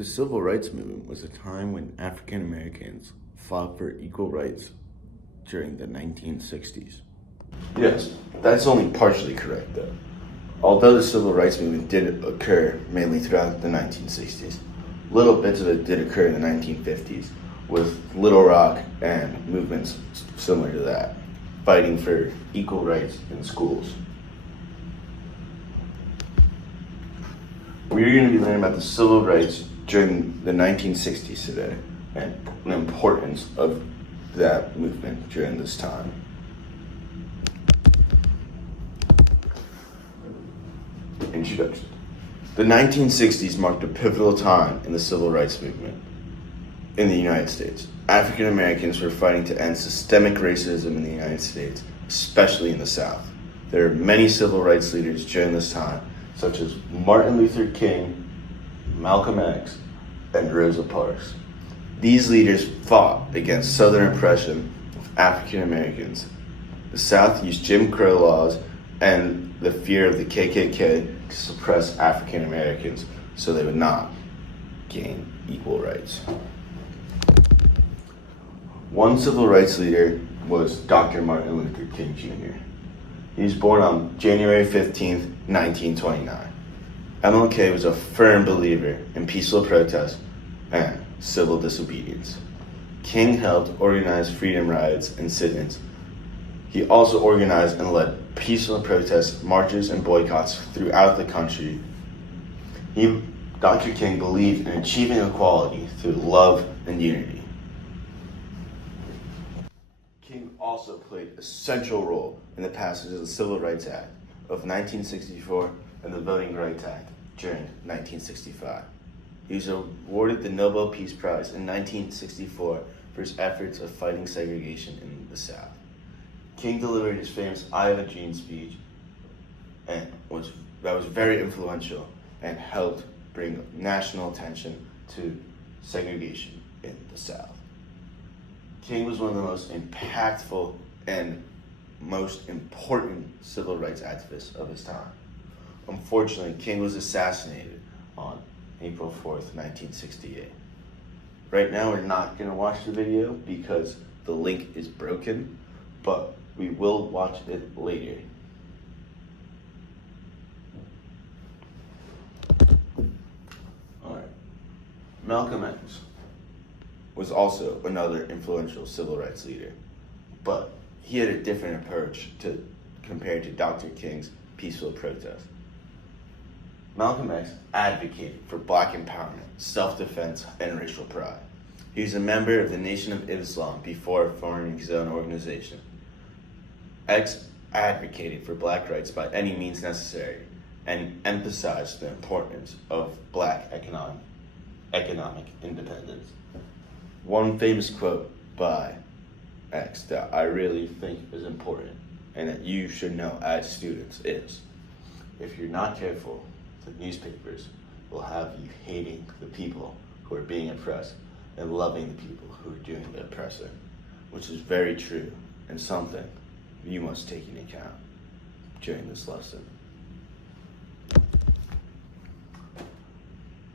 The Civil Rights Movement was a time when African Americans fought for equal rights during the 1960s. Yes, that's only partially correct though. Although the Civil Rights Movement did occur mainly throughout the 1960s, little bits of it did occur in the 1950s with Little Rock and movements similar to that, fighting for equal rights in schools. We're going to be learning about the civil rights during the 1960s today and the importance of that movement during this time. Introduction. The 1960s marked a pivotal time in the civil rights movement in the United States. African Americans were fighting to end systemic racism in the United States, especially in the South. There are many civil rights leaders during this time, such as Martin Luther King, Malcolm X, and Rosa Parks. These leaders fought against Southern oppression of African Americans. The South used Jim Crow laws and the fear of the KKK to suppress African Americans so they would not gain equal rights. One civil rights leader was Dr. Martin Luther King Jr. He was born on January 15th, 1929. MLK was a firm believer in peaceful protest and civil disobedience. King helped organize freedom rides and sit-ins. He also organized and led peaceful protests, marches, and boycotts throughout the country. Dr. King believed in achieving equality through love and unity. King also played a central role in the passage of the Civil Rights Act of 1964 and the Voting Rights Act during 1965. He was awarded the Nobel Peace Prize in 1964 for his efforts of fighting segregation in the South. King delivered his famous "I Have a Dream" speech that was very influential and helped bring national attention to segregation in the South. King was one of the most impactful and most important civil rights activists of his time. Unfortunately, King was assassinated on April 4th, 1968. Right now, we're not going to watch the video because the link is broken, but we will watch it later. Alright. Malcolm X was also another influential civil rights leader, but he had a different approach compared to Dr. King's peaceful protest. Malcolm X advocated for black empowerment, self-defense, and racial pride. He was a member of the Nation of Islam before forming his own organization. X advocated for black rights by any means necessary and emphasized the importance of black economic independence. One famous quote by X that I really think is important and that you should know as students is, "If you're not careful, the newspapers will have you hating the people who are being oppressed and loving the people who are doing the oppressing," which is very true and something you must take into account during this lesson.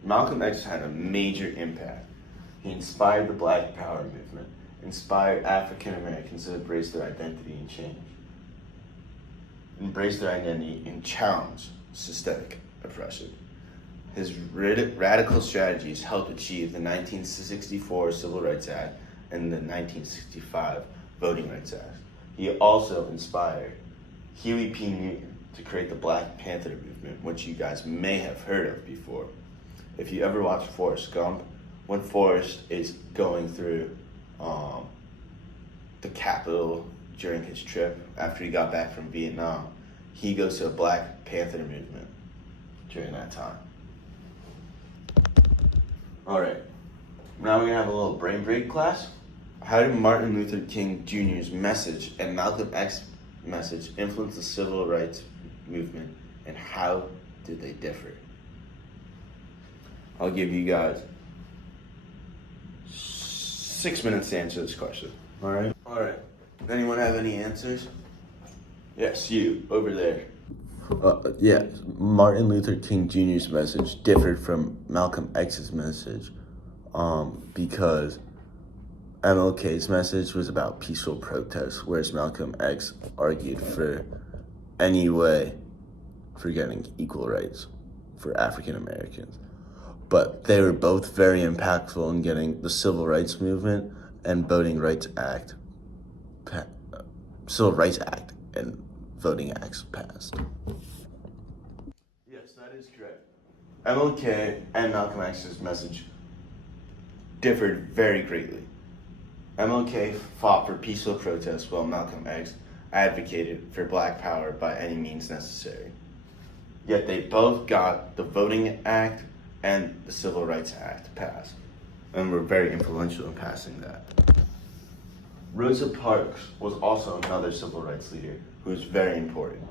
Malcolm X had a major impact. He inspired the Black Power movement, inspired African Americans to embrace their identity and challenge systemic oppression. His radical strategies helped achieve the 1964 Civil Rights Act and the 1965 Voting Rights Act. He also inspired Huey P. Newton to create the Black Panther movement, which you guys may have heard of before. If you ever watched Forrest Gump, when Forrest is going through the Capitol during his trip after he got back from Vietnam, he goes to a Black Panther movement during that time. Alright, now we're going to have a little brain break class. How did Martin Luther King Jr.'s message and Malcolm X's message influence the civil rights movement, and how did they differ? I'll give you guys 6 minutes to answer this question. Alright. Anyone have any answers? Yes, you, over there. Yeah, Martin Luther King Jr.'s message differed from Malcolm X's message because MLK's message was about peaceful protest, whereas Malcolm X argued for any way for getting equal rights for African Americans. But they were both very impactful in getting the Civil Rights Movement and Civil Rights Act and Voting Acts passed. Yes, that is correct. MLK and Malcolm X's message differed very greatly. MLK fought for peaceful protest while Malcolm X advocated for black power by any means necessary. Yet they both got the Voting Act and the Civil Rights Act passed, and were very influential in passing that. Rosa Parks was also another civil rights leader who was very important.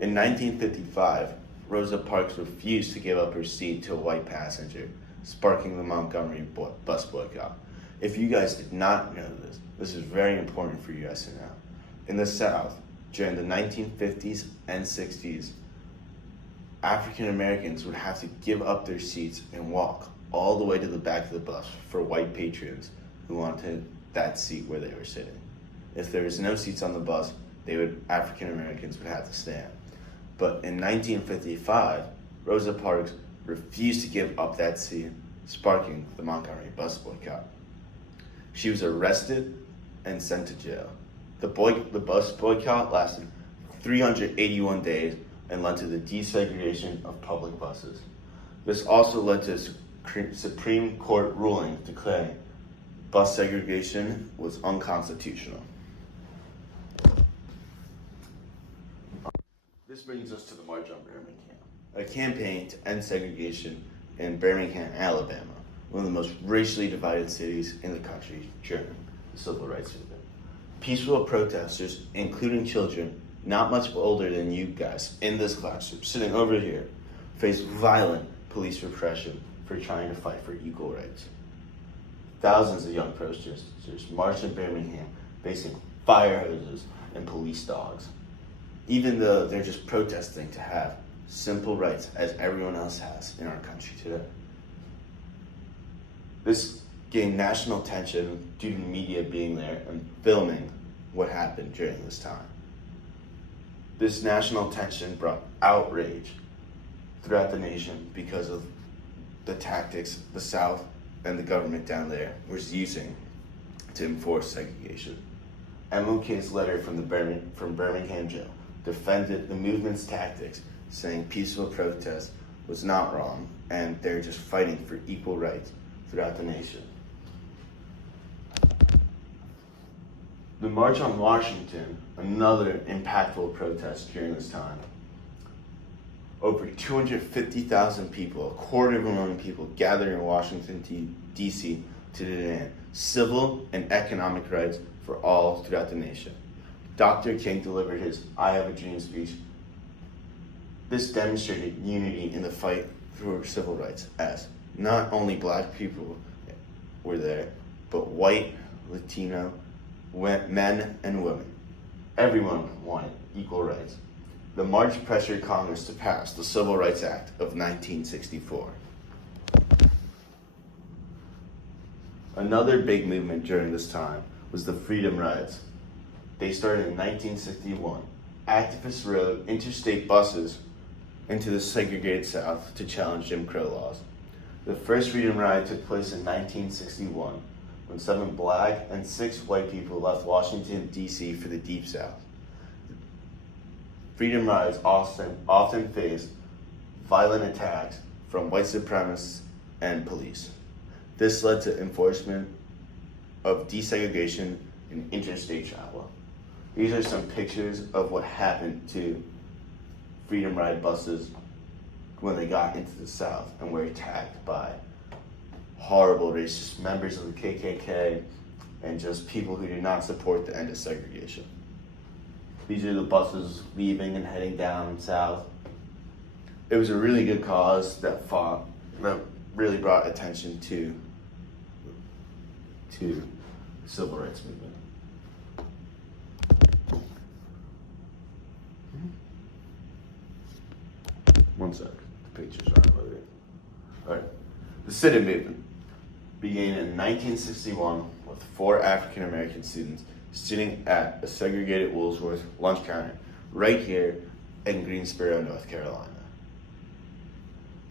In 1955, Rosa Parks refused to give up her seat to a white passenger, sparking the Montgomery bus boycott. If you guys did not know this, this is very important for you guys to know. In the South, during the 1950s and 60s, African Americans would have to give up their seats and walk all the way to the back of the bus for white patrons who wanted that seat where they were sitting. If there was no seats on the bus, African Americans would have to stand. But in 1955, Rosa Parks refused to give up that seat, sparking the Montgomery bus boycott. She was arrested and sent to jail. The bus boycott lasted 381 days and led to the desegregation of public buses. This also led to a Supreme Court ruling declaring bus segregation was unconstitutional. This brings us to the March on Birmingham, a campaign to end segregation in Birmingham, Alabama, one of the most racially divided cities in the country during the Civil Rights Movement. Peaceful protesters, including children not much older than you guys in this classroom, sitting over here, faced violent police repression for trying to fight for equal rights. Thousands of young protesters marched in Birmingham facing fire hoses and police dogs, even though they're just protesting to have simple rights as everyone else has in our country today. This gained national attention due to the media being there and filming what happened during this time. This national attention brought outrage throughout the nation because of the tactics the South and the government down there was using to enforce segregation. MLK's letter from Birmingham jail defended the movement's tactics, saying peaceful protest was not wrong and they're just fighting for equal rights throughout the nation. The March on Washington, another impactful protest during this time. Over 250,000 people, a quarter of a million people, gathered in Washington, D.C. to demand civil and economic rights for all throughout the nation. Dr. King delivered his I Have a Dream speech. This demonstrated unity in the fight for civil rights, as not only black people were there, but white, Latino, men and women. Everyone wanted equal rights. The march pressured Congress to pass the Civil Rights Act of 1964. Another big movement during this time was the Freedom Rides. They started in 1961. Activists rode interstate buses into the segregated South to challenge Jim Crow laws. The first Freedom Ride took place in 1961 when 7 black and 6 white people left Washington, D.C. for the Deep South. Freedom Rides often faced violent attacks from white supremacists and police. This led to enforcement of desegregation and interstate travel. These are some pictures of what happened to Freedom Ride buses when they got into the South and were attacked by horrible racist members of the KKK and just people who did not support the end of segregation. These are the buses leaving and heading down south. It was a really good cause that really brought attention to the civil rights movement. sec. The pictures aren't loaded. All right. The sit-in movement began in 1961 with 4 African American students sitting at a segregated Woolworth lunch counter right here in Greensboro, North Carolina.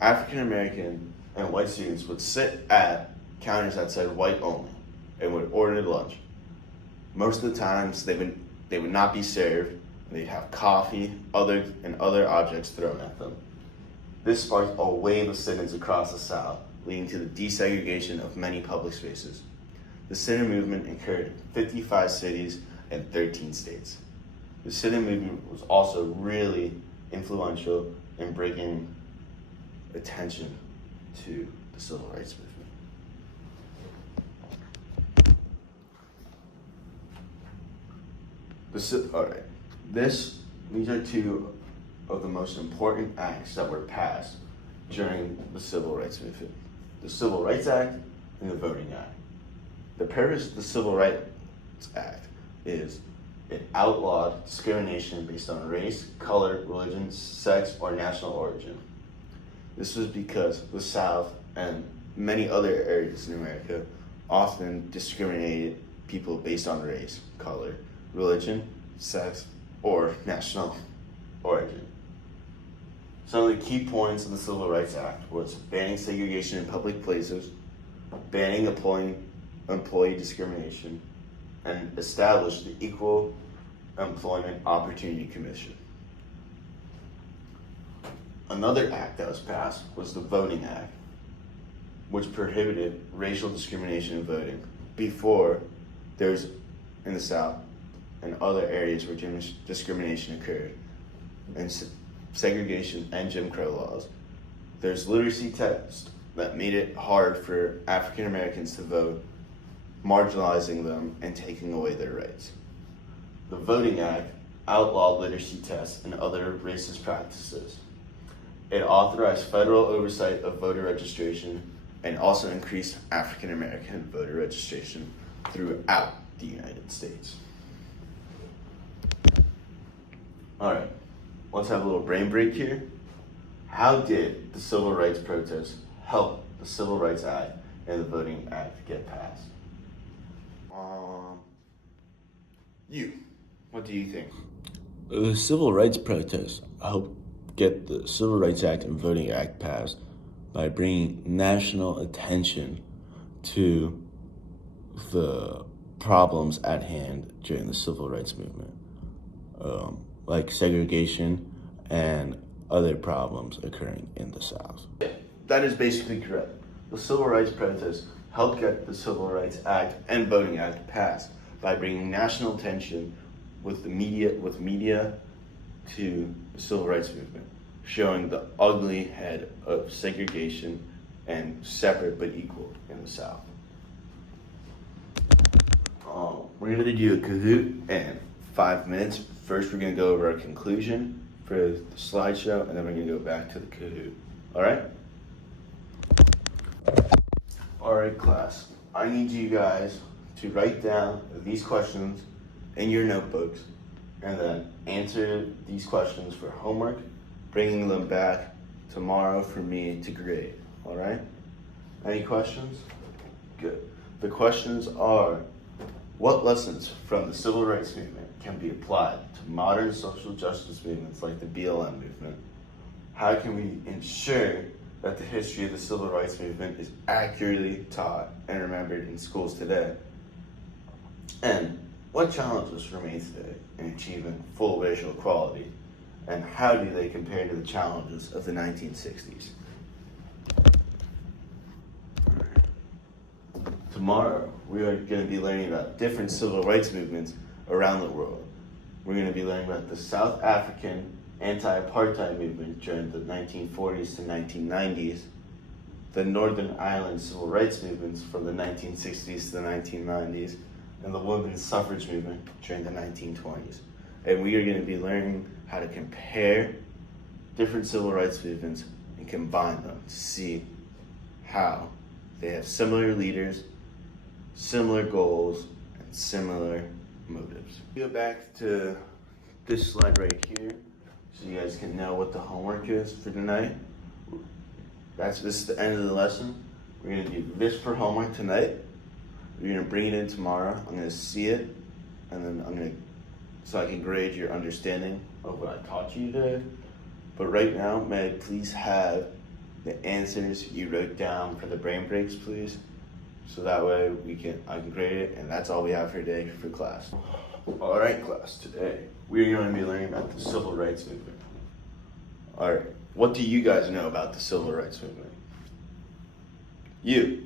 African American and white students would sit at counters that said white only and would order lunch. Most of the times they would not be served. They'd have coffee and other objects thrown at them. This sparked a wave of sit-ins across the South, leading to the desegregation of many public spaces. The sit-in movement occurred in 55 cities and 13 states. The sit-in movement was also really influential in bringing attention to the civil rights movement. These are 2 of the most important acts that were passed during the civil rights movement: the Civil Rights Act and the Voting Act. The purpose of the Civil Rights Act is it outlawed discrimination based on race, color, religion, sex, or national origin. This was because the South and many other areas in America often discriminated people based on race, color, religion, sex, or national origin. Some of the key points of the Civil Rights Act was banning segregation in public places, banning employee discrimination, and established the Equal Employment Opportunity Commission. Another act that was passed was the Voting Act, which prohibited racial discrimination in voting. Before, there's in the South and other areas where discrimination occurred, and segregation and Jim Crow laws. There's literacy tests that made it hard for African Americans to vote, marginalizing them and taking away their rights. The Voting Act outlawed literacy tests and other racist practices. It authorized federal oversight of voter registration and also increased African American voter registration throughout the United States. All right, let's have a little brain break here. How did the civil rights protests help the Civil Rights Act and the Voting Act get passed? What do you think? The civil rights protests helped get the Civil Rights Act and Voting Act passed by bringing national attention to the problems at hand during the civil rights movement, like segregation and other problems occurring in the South. That is basically correct. The civil rights protests helped get the Civil Rights Act and Voting Act passed by bringing national attention with media to the civil rights movement, showing the ugly head of segregation and separate but equal in the South. We're going to do a Kahoot in 5 minutes. First, we're going to go over our conclusion for the slideshow, and then we're going to go back to the Kahoot. All right? All right, class. I need you guys to write down these questions in your notebooks and then answer these questions for homework, bringing them back tomorrow for me to grade. All right? Any questions? Good. The questions are, what lessons from the civil rights movement can be applied to modern social justice movements like the BLM movement? How can we ensure that the history of the civil rights movement is accurately taught and remembered in schools today? And what challenges remain today in achieving full racial equality? And how do they compare to the challenges of the 1960s? Tomorrow, we are going to be learning about different civil rights movements around the world. We're going to be learning about the South African anti-apartheid movement during the 1940s to 1990s, the Northern Ireland civil rights movements from the 1960s to the 1990s, and the women's suffrage movement during the 1920s. And we are going to be learning how to compare different civil rights movements and combine them to see how they have similar leaders, similar goals, and similar motives. Go back to this slide right here. so you guys can know what the homework is for tonight. This is the end of the lesson. We're gonna do this for homework tonight. We're gonna bring it in tomorrow. I'm gonna see it, and then so I can grade your understanding of what I taught you today. But right now, may I please have the answers you wrote down for the brain breaks, please? So that way I can grade it, and that's all we have for today for class. All right, class. Today we're going to be learning about the civil rights movement. All right, what do you guys know about the civil rights movement? You.